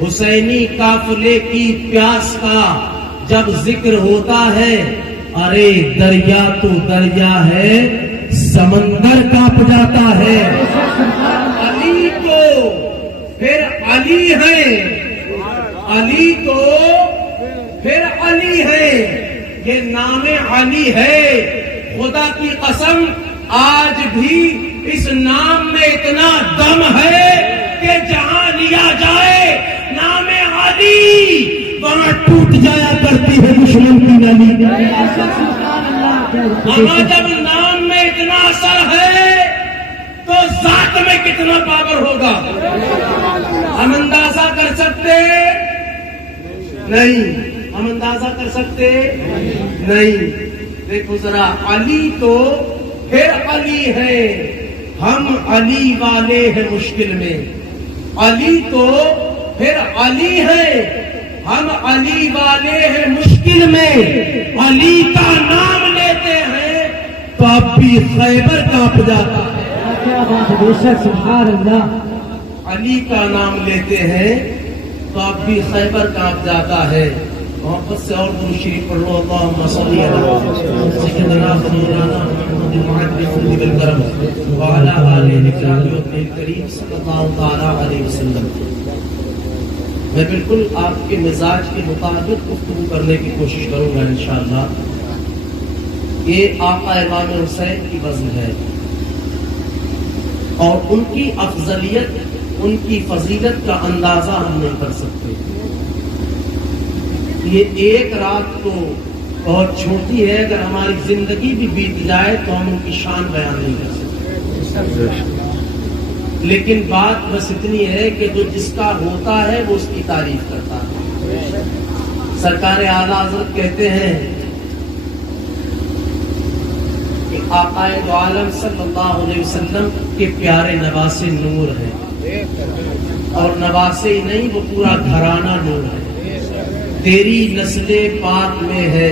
حسینی قافلے کی پیاس کا جب ذکر ہوتا ہے، ارے دریا تو دریا ہے، سمندر کانپ جاتا ہے۔ علی تو پھر علی ہے، علی تو پھر علی ہے، یہ نام علی ہے۔ خدا کی قسم آج بھی اس نام میں اتنا دم ہے کہ جہاں لیا جائے نام علی وہاں ٹوٹ جایا کرتی ہے دشمن کی نالی۔ اما جب نام میں اتنا اثر ہے تو ذات میں کتنا پاور ہوگا؟ ہم اندازہ کر سکتے نہیں، ہم اندازہ کر سکتے نہیں۔ دیکھو ذرا، علی تو پھر علی ہے، ہم علی والے ہیں مشکل میں۔ علی تو پھر علی ہے، ہم علی والے ہیں مشکل میں۔ علی کا نام لیتے ہیں تو اب بھی خیبر کانپ جاتا ہے۔ کیا بات ہے، بے شک، سبحان اللہ۔ علی کا نام لیتے ہیں تو اب بھی خیبر کانپ جاتا ہے۔ محبت سے اور درود شریف پڑھ لو، اللہم صلی علی سیدنا مولانا محمد المعد بالکرم وعلی آلہ الکریم صلی اللہ تعالی علیہ وسلم۔ میں بالکل آپ کے مزاج کے مطابق گفتگو کرنے کی کوشش کروں گا انشاءاللہ۔ یہ آقا امام حسین کی وزن ہے اور ان کی افضلیت، ان کی فضیلت کا اندازہ ہم نہیں کر سکتے۔ یہ ایک رات تو بہت چھوٹی ہے، اگر ہماری زندگی بھی بیت جائے تو ہم ان کی شان بیان نہیں کر سکتے۔ لیکن بات بس اتنی ہے کہ جو جس کا ہوتا ہے وہ اس کی تعریف کرتا ہے۔ سرکار اعلیٰ حضرت کہتے ہیں کہ آقا دو عالم صلی اللہ علیہ وسلم کے پیارے نواسے نور ہیں، اور نواسے ہی نہیں، وہ پورا گھرانہ نور ہے۔ تیری نسل پاک میں ہے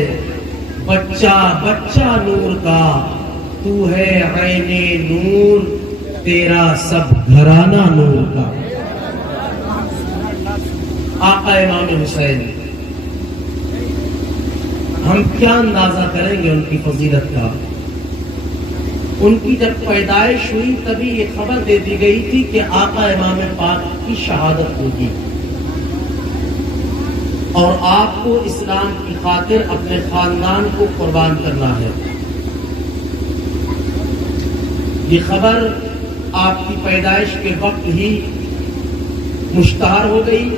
بچہ بچہ نور کا، تو ہے عین نور، تیرا سب گھرانہ نور کا۔ آقا امام حسین، ہم کیا اندازہ کریں گے ان کی فضیلت کا؟ ان کی جب پیدائش ہوئی تبھی یہ خبر دے دی گئی تھی کہ آقا امام پاک کی شہادت ہوگی، اور آپ کو اسلام کی خاطر اپنے خاندان کو قربان کرنا ہے۔ یہ خبر آپ کی پیدائش کے وقت ہی مشتہر ہو گئی،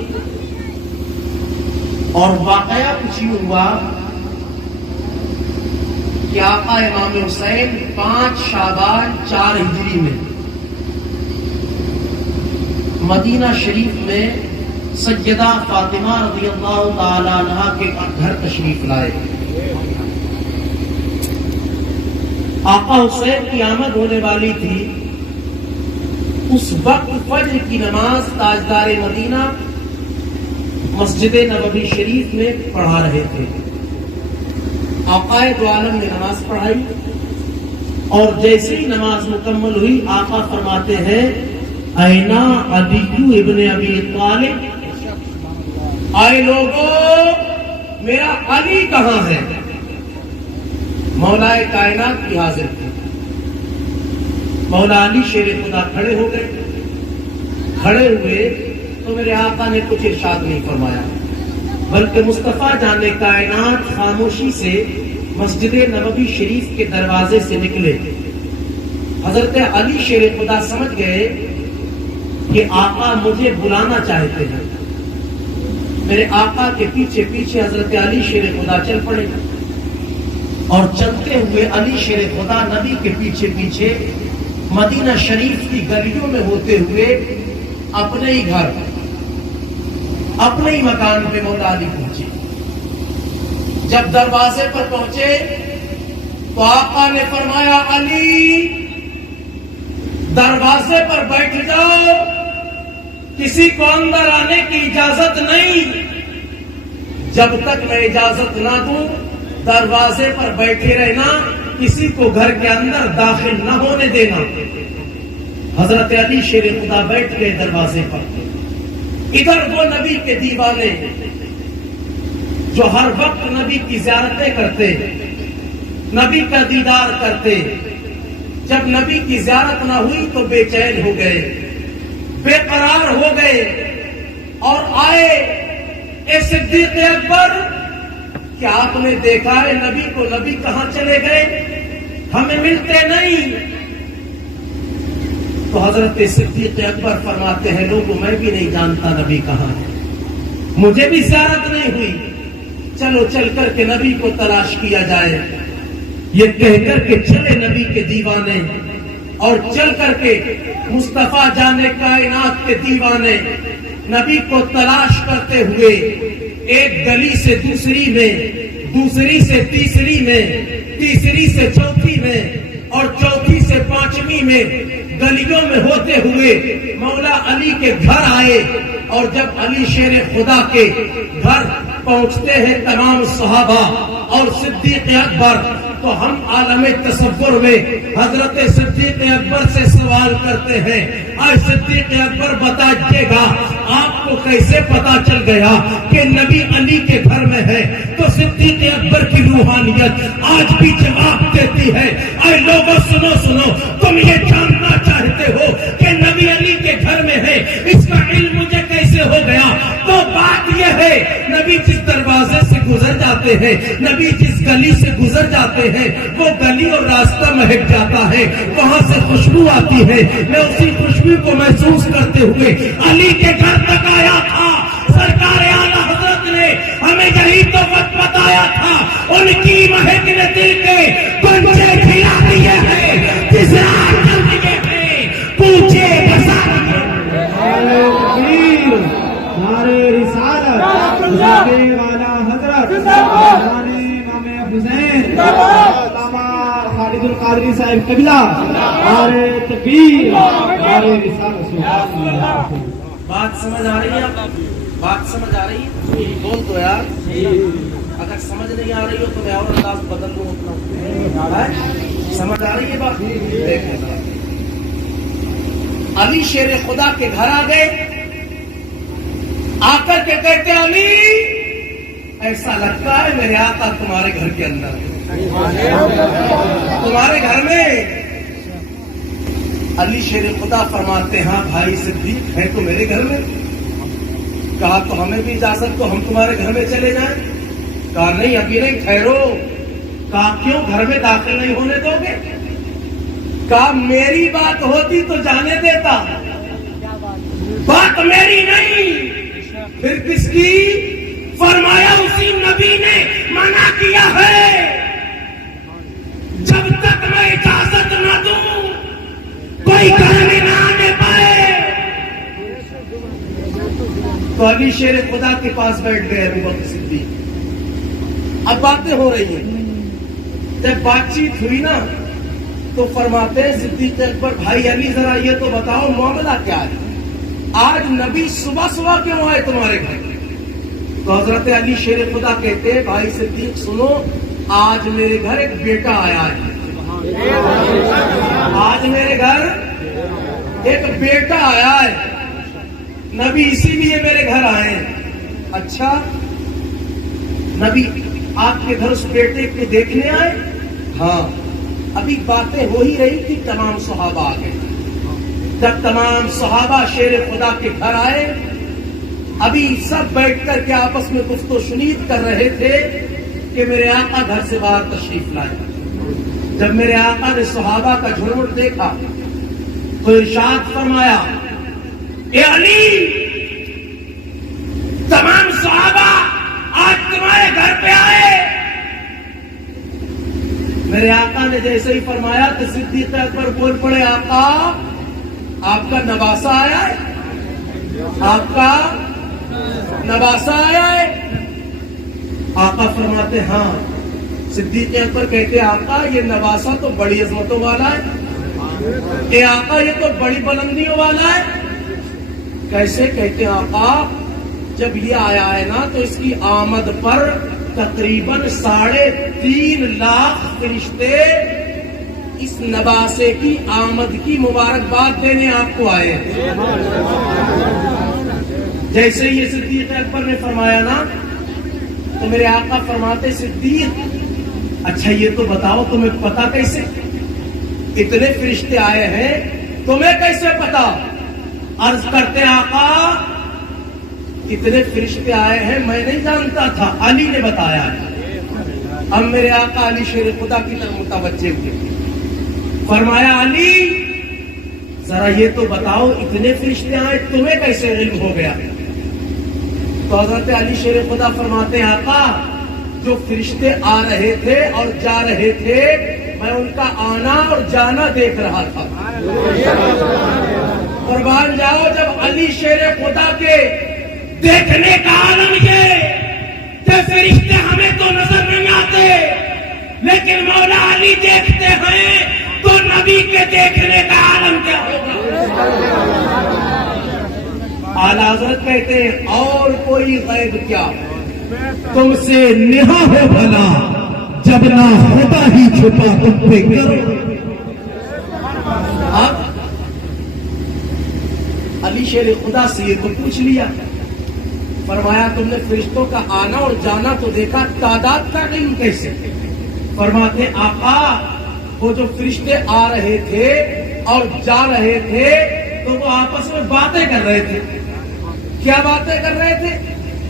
اور واقعہ کچھ ہی ہوا کہ آقا امام حسین 5 شعبان 4 ہجری میں مدینہ شریف میں سیدہ فاطمہ رضی اللہ تعالی عنہا کے گھر تشریف لائے۔ آقا حسین کی آمد ہونے والی تھی، اس وقت فجر کی نماز تاجدار مدینہ مسجد نبوی شریف میں پڑھا رہے تھے۔ آقا دو عالم نے نماز پڑھائی، اور جیسے ہی نماز مکمل ہوئی آقا فرماتے ہیں اینا علی ابن ابی طالب، آئے لوگوں میرا علی کہاں ہے؟ مولا کائنات کی حاضر تھی۔ مولا علی شیر خدا کھڑے ہو گئے۔ کھڑے ہوئے تو میرے آقا نے کچھ ارشاد نہیں فرمایا، بلکہ مصطفیٰ جان کائنات خاموشی سے مسجد نبوی شریف کے دروازے سے نکلے۔ حضرت علی شیر خدا سمجھ گئے کہ آقا مجھے بلانا چاہتے ہیں۔ میرے آقا کے پیچھے پیچھے حضرت علی شیر خدا چل پڑے، اور چلتے ہوئے علی شیر خدا نبی کے پیچھے پیچھے مدینہ شریف کی گلیوں میں ہوتے ہوئے اپنے ہی گھر، اپنے ہی مکان پہ مولا علی پہنچے۔ جب دروازے پر پہنچے تو آقا نے فرمایا علی دروازے پر بیٹھ جاؤ، کسی کو اندر آنے کی اجازت نہیں، جب تک میں اجازت نہ دوں دروازے پر بیٹھے رہنا، کسی کو گھر کے اندر داخل نہ ہونے دینا۔ حضرت علی شیر خدا بیٹھ گئے دروازے پر، ادھر وہ نبی کے دیوانے جو ہر وقت نبی کی زیارتیں کرتے، نبی کا دیدار کرتے، جب نبی کی زیارت نہ ہوئی تو بے چین ہو گئے، بے قرار ہو گئے اور آئے اے صدیق اکبر، کیا آپ نے دیکھا ہے نبی کو؟ نبی کہاں چلے گئے؟ ہمیں ملتے نہیں۔ تو حضرت صدیق اکبر فرماتے ہیں لوگوں میں بھی نہیں جانتا نبی کہاں ہے، مجھے بھی زیارت نہیں ہوئی، چلو چل کر کے نبی کو تلاش کیا جائے۔ یہ کہہ کر کے چلے نبی کے دیوانے، اور چل کر کے مصطفیٰ جانے کائنات کے دیوانے نبی کو تلاش کرتے ہوئے ایک گلی سے دوسری میں، دوسری سے تیسری میں، تیسری سے چوتھی میں، اور چوتھی سے پانچویں میں گلیوں میں ہوتے ہوئے مولا علی کے گھر آئے۔ اور جب علی شیر خدا کے گھر پہنچتے ہیں تمام صحابہ اور صدیق اکبر، تو ہم عالم تصور میں حضرت صدیق اکبر سے سوال کرتے ہیں، آج صدیق اکبر بتائیے گا آپ کو کیسے پتا چل گیا کہ نبی علی کے گھر میں ہے؟ تو صدیق اکبر کی روحانیت آج بھی جواب دیتی ہے، اے لوگوں سنو سنو، تم یہ جاننا چاہتے ہو کہ نبی علی کے گھر میں ہے، اس کا علم مجھے کیسے ہو گیا؟ تو بات یہ ہے، نبی جس دروازے سے گزر جاتے ہیں، نبی جس گلی سے گزر جاتے ہیں، وہ گلی اور راستہ مہک جاتا ہے، وہاں سے خوشبو آتی ہے، میں اسی خوشبو کو محسوس کرتے ہوئے علی کے گھر تک آیا تھا۔ سرکار اعلیٰ حضرت نے ہمیں یہی تو وقت بتایا تھا، ان کی مہک نے دل کے گنجے کھلا دیے ہیں، جس رات چل دیے ہیں پوچھے بسا نعرے رسالت جانے والا حضرت جانے امام حسین علامہ خالد القادری صاحب قبلہ، نعرے تکبیر، نعرے رسالت۔ بات سمجھ آ رہی ہے؟ بات سمجھ آ رہی ہے؟ بول دو یار، اگر سمجھ نہیں آ رہی ہو تو میں اور انداز بدل لوں اپنا۔ سمجھ آ رہی ہے بات؟ دیکھیں، علی شیر خدا کے گھر آ گئے، آ کر کے کہتے علی ایسا لگتا ہے میرے آقا تمہارے گھر کے اندر، تمہارے گھر میں۔ علی شیر خدا فرماتے ہاں بھائی صدیق ہے تو میرے گھر میں۔ کہا تو ہمیں بھی اجازت تو ہم تمہارے گھر میں چلے جائیں؟ کہا نہیں ابھی نہیں، ٹھہرو۔ کہا کیوں گھر میں داخل نہیں ہونے دو گے؟ کہا میری بات ہوتی تو جانے دیتا، بات میری نہیں، پھر کس کی؟ فرمایا اسی نبی نے منع کیا ہے، جب تک میں اجازت نہ دوں کوئی گھر میں نہ آنے پائے۔ تو علی شیر خدا کے پاس بیٹھ گئے ابو بکر صدیق۔ اب باتیں ہو رہی ہیں، جب بات چیت ہوئی نا تو فرماتے ہیں صدیق اکبر بھائی علی ذرا یہ تو بتاؤ معاملہ کیا ہے؟ آج نبی صبح صبح کیوں آئے تمہارے گھر؟ تو حضرت علی شیر خدا کہتے ہیں بھائی صدیق سنو، آج میرے گھر ایک بیٹا آیا ہے، آج میرے گھر ایک بیٹا آیا ہے، نبی اسی لیے میرے گھر آئے ہیں۔ اچھا نبی آپ کے گھر اس بیٹے کو دیکھنے آئے؟ ہاں۔ ابھی باتیں ہو ہی رہی تھی، تمام صحابہ آ گئے۔ جب تمام صحابہ شیر خدا کے گھر آئے، ابھی سب بیٹھ کر کے آپس میں گفت و شنید کر رہے تھے کہ میرے آقا گھر سے باہر تشریف لائے۔ جب میرے آقا نے صحابہ کا جھرمٹ دیکھا تو ارشاد فرمایا، اے علی تمام صحابہ آج تمہارے گھر پہ آئے۔ میرے آقا نے جیسے ہی فرمایا تو صدیق اکبر بول پڑے، آقا آپ کا نواسا آیا ہے، آپ کا نواسا آیا ہے۔ آقا فرماتے ہاں۔ صدیق اکبر کہتے آقا یہ نواسا تو بڑی عظمتوں والا ہے، اے آقا یہ تو بڑی بلندیوں والا ہے۔ کیسے؟ کہتے آقا جب یہ آیا ہے نا تو اس کی آمد پر تقریباً 3.5 لاکھ فرشتے اس نواسے کی آمد کی مبارکباد دینے آپ کو آئے ہیں۔ جیسے یہ صدیق اکبر نے فرمایا نا تو میرے آقا فرماتے صدیق اچھا یہ تو بتاؤ تمہیں پتا کیسے؟ اتنے فرشتے آئے ہیں تمہیں کیسے پتا؟ عرض کرتے آقا اتنے فرشتے آئے ہیں میں نہیں جانتا تھا، علی نے بتایا ہے۔ اب میرے آقا علی شیر خدا کی طرف متوجہ ہوئے، فرمایا علی ذرا یہ تو بتاؤ اتنے فرشتے آئے تمہیں کیسے علم ہو گیا؟ تو حضرت علی شیر خدا فرماتے آقا جو فرشتے آ رہے تھے اور جا رہے تھے میں ان کا آنا اور جانا دیکھ رہا تھا۔ قربان جاؤ جب علی شیر خدا کے دیکھنے کا عالم یہ کہ فرشتے ہمیں تو نظر نہیں آتے لیکن مولا علی دیکھتے ہیں تو نبی کے دیکھنے کا عالم کیا ہوگا؟ اعلیٰ حضرت کہتے ہیں اور کوئی غیب کیا تم سے نہا ہو بھلا جب نہ ہوتا ہی چھپا تم پہ کرو۔ علی شیر خدا سے یہ تو پوچھ لیا، فرمایا تم نے فرشتوں کا آنا اور جانا تو دیکھا، تعداد کا علم کیسے؟ فرماتے آقا وہ جو فرشتے آ رہے تھے اور جا رہے تھے تو وہ آپس میں باتیں کر رہے تھے۔ کیا باتیں کر رہے تھے؟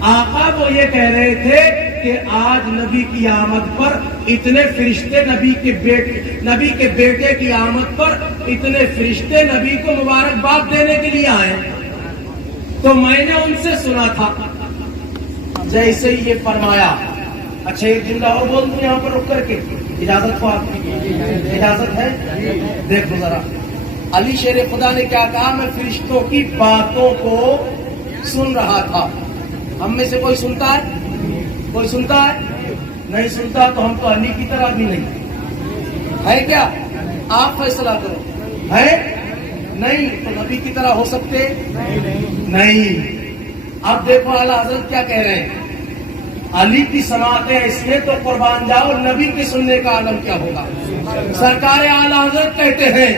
آقا وہ یہ کہہ رہے تھے کہ آج نبی کی آمد پر اتنے فرشتے، نبی کے بیٹے کی آمد پر اتنے فرشتے نبی کو مبارکباد دینے کے لیے آئے، تو میں نے ان سے سنا تھا۔ جیسے ہی یہ فرمایا اچھا ایک جملہ اور بول دوں یہاں پر رک کر کے، اجازت کو آپ کی اجازت ہے؟ دیکھو ذرا علی شیر خدا نے کیا کہا، میں فرشتوں کی باتوں کو سن رہا تھا۔ ہم میں سے کوئی سنتا ہے؟ کوئی سنتا ہے؟ نہیں سنتا تو ہم تو علی کی طرح بھی نہیں ہے۔ کیا آپ فیصلہ کرو، ہے نہیں تو نبی کی طرح ہو سکتے نہیں۔ اب دیکھو اعلیٰ حضرت کیا کہہ رہے ہیں، علی کی سماعتیں اس میں تو قربان جاؤ نبی کے سننے کا عالم کیا ہوگا؟ سرکار اعلیٰ حضرت کہتے ہیں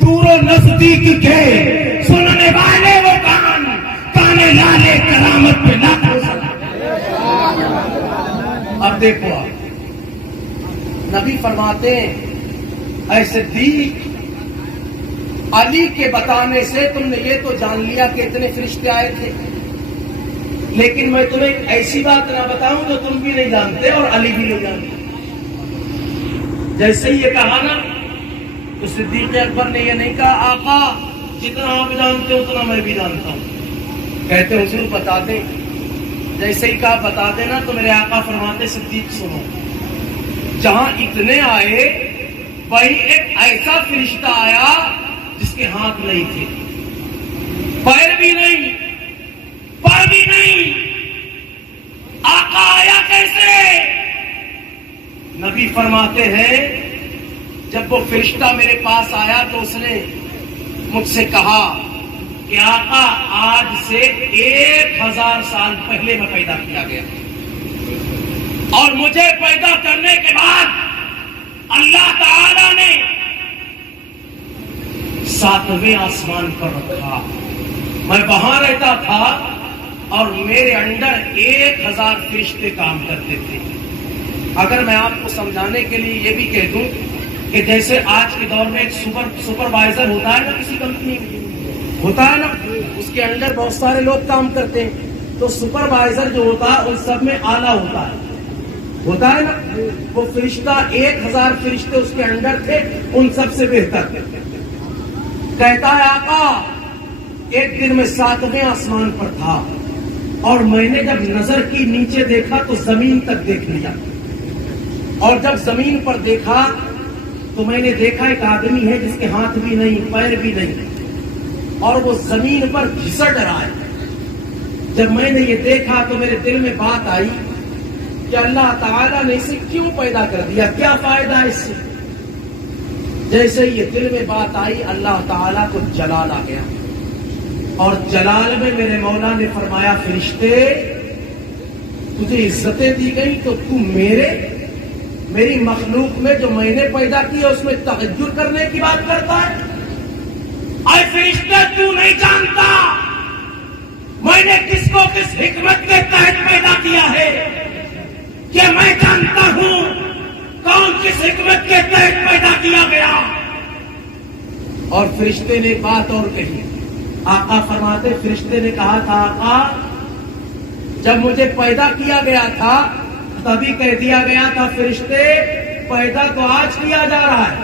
دور و نزدیک کے سننے والے وہ کان کانے لالے کرامت پہ نہ ہو سکتا۔ اب دیکھو نبی فرماتے ہیں اے صدیق علی کے بتانے سے تم نے یہ تو جان لیا کہ اتنے فرشتے آئے تھے، لیکن میں تمہیں ایک ایسی بات نہ بتاؤں جو تم بھی نہیں جانتے اور علی بھی نہیں جانتے۔ جیسے ہی یہ کہا نا تو صدیق اکبر نے یہ نہیں کہا آقا جتنا آپ جانتے ہو اتنا میں بھی جانتا ہوں، کہتے حضور بتا دیں۔ جیسے ہی کہا بتا دینا تو میرے آقا فرماتے صدیق سنو، جہاں اتنے آئے وہیں ایک ایسا فرشتہ آیا جس کے ہاتھ نہیں تھے، پیر بھی نہیں، پر بھی نہیں، آقا آیا کیسے؟ نبی فرماتے ہیں جب وہ فرشتہ میرے پاس آیا تو اس نے مجھ سے کہا کہ آقا آج سے 1000 سال پہلے میں پیدا کیا گیا اور مجھے پیدا کرنے کے بعد اللہ تعالی نے 7ویں آسمان پر رکھا، میں وہاں رہتا تھا اور میرے انڈر 1000 فرشتے کام کرتے تھے۔ اگر میں آپ کو سمجھانے کے لیے یہ بھی کہہ دوں کہ جیسے آج کے دور میں ایک سپروائزر ہوتا ہے نا کسی کمپنی میں، ہوتا ہے نا اس کے انڈر بہت سارے لوگ کام کرتے ہیں، تو سپروائزر جو ہوتا ہے ان سب میں آلہ ہوتا ہے نا، وہ فرشتہ 1000 فرشتے اس کے انڈر تھے، ان سب سے بہتر کہتا ہے آقا ایک دن میں 7ویں آسمان پر تھا اور میں نے جب نظر کی نیچے دیکھا تو زمین تک دیکھ لیا، اور جب زمین پر دیکھا تو میں نے دیکھا ایک آدمی ہے جس کے ہاتھ بھی نہیں پیر بھی نہیں اور وہ زمین پر گھسٹ رہا ہے۔ جب میں نے یہ دیکھا تو میرے دل میں بات آئی کہ اللہ تعالیٰ نے اسے کیوں پیدا کر دیا، کیا فائدہ ہے اس سے؟ جیسے یہ دل میں بات آئی اللہ تعالیٰ کو جلال آ گیا، اور جلال میں میرے مولا نے فرمایا فرشتے تجھے عزتیں دی گئی تو تو میری مخلوق میں جو میں نے پیدا کی ہے اس میں تحجر کرنے کی بات کرتا ہے؟ اے فرشتے تو نہیں جانتا میں نے کس کو کس حکمت کے تحت پیدا کیا ہے کہ میں جانتا ہوں کون کس حکمت کے تحت پیدا کیا گیا. اور فرشتے نے بات اور کہی. آقا فرماتے فرشتے نے کہا تھا آقا جب مجھے پیدا کیا گیا تھا تبھی کہہ دیا گیا تھا فرشتے پیدا تو آج کیا جا رہا ہے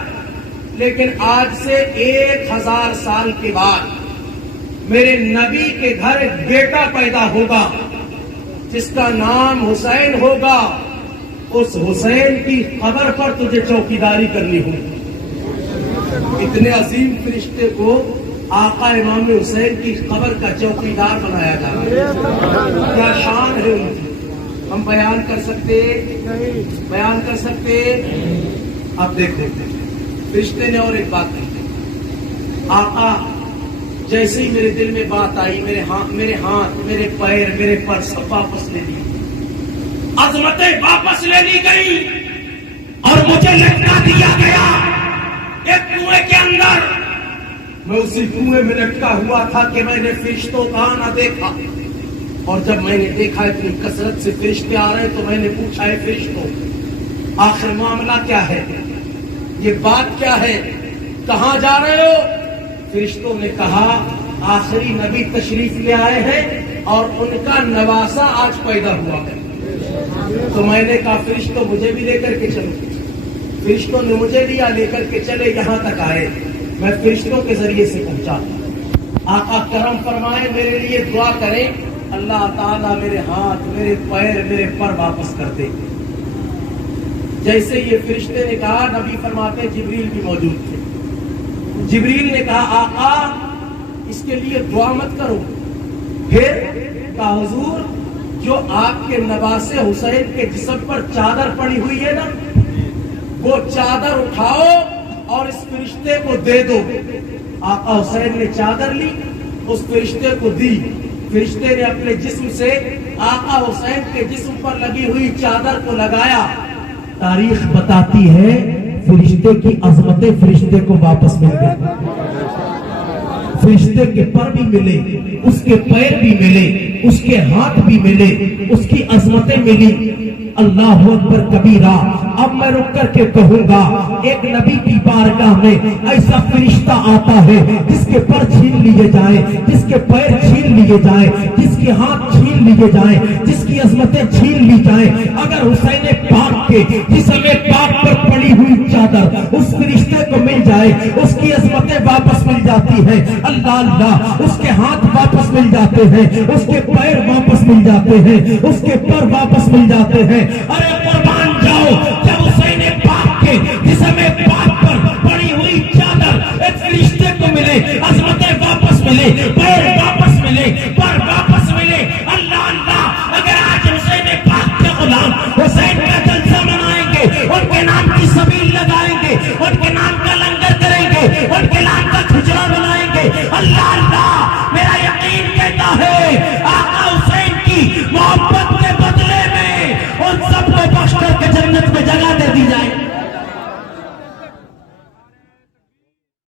لیکن آج سے 1000 سال کے بعد میرے نبی کے گھر ایک بیٹا پیدا ہوگا جس کا نام حسین ہوگا. اس حسین کی قبر پر تجھے چوکیداری کرنی ہوگی. اتنے عظیم فرشتے کو آقا امام حسین کی قبر کا چوکیدار بنایا جا رہا ہے. کیا شان ہے ان کی. ہم بیان کر سکتے. اب دیکھتے فرشتے نے اور ایک بات کہی. آقا جیسے ہی میرے دل میں بات آئی میرے ہاتھ میرے پیر میرے پر سب واپس لے لی. عظمتیں واپس لے لی گئی اور مجھے لٹکا دیا گیا ایک کنویں کے اندر. میں اسی کنویں میں لٹکا ہوا تھا کہ میں نے فرشتوں کا نہ دیکھا. اور جب میں نے دیکھا اتنی کثرت سے فرشتے آ رہے تو میں نے پوچھا ہے فرشتوں آخر معاملہ کیا ہے, یہ بات کیا ہے, کہاں جا رہے ہو؟ فرشتوں نے کہا آخری نبی تشریف لے آئے ہیں اور ان کا نواسا آج پیدا ہوا ہے. تو میں نے کہا فرشتوں مجھے بھی لے کر کے چلو. فرشتوں نے مجھے لیا لے کر کے چلے یہاں تک آئے. میں فرشتوں کے ذریعے سے پہنچا. آقا کرم فرمائے میرے لیے دعا کریں اللہ تعالیٰ میرے ہاتھ میرے پیر میرے پر واپس کر دے. جیسے یہ فرشتے نے کہا نبی فرماتے جبریل بھی موجود تھے. جبریل نے کہا آقا اس کے لیے دعا مت کرو. پھر کہا حضور جو آپ کے نواسے حسین کے جسم پر چادر پڑی ہوئی ہے نا وہ چادر اٹھاؤ اور اس فرشتے کو دے دو. آقا حسین نے چادر لی اس فرشتے کو دی. فرشتے نے اپنے جسم سے آقا حسین کے جسم پر لگی ہوئی چادر کو لگایا. تاریخ بتاتی ہے فرشتے کی عظمتیں فرشتے کو واپس مل گئی. فرشتے کے پر بھی ملے اس کے پیر بھی ملے اس کے ہاتھ بھی ملے اس کی عظمتیں ملی. اللہ اکبر کبیرہ. اب میں رک کر کے کہوں گا ایک نبی کی بارگاہ میں ایسا فرشتہ آتا ہے جس کے پر چھین لیے جائیں جس کے پیر چھین لیے جائیں جس کے ہاتھ چھین لیے جائیں جس کی عظمتیں چھین لی جائیں. اگر حسین پاک کے جسم پاک پر پڑی ہوئی چادر اس فرشتے کو مل جائے اس کی عظمتیں واپس مل جاتی ہیں. اللہ اللہ اس کے ہاتھ واپس مل جاتے ہیں اس کے پیر واپس مل جاتے ہیں اس کے پر واپس مل جاتے ہیں. ارے قربان جاؤ جب حسین پاک کے جسم پاک پر پڑی ہوئی چادر ایک فرشتے کو ملے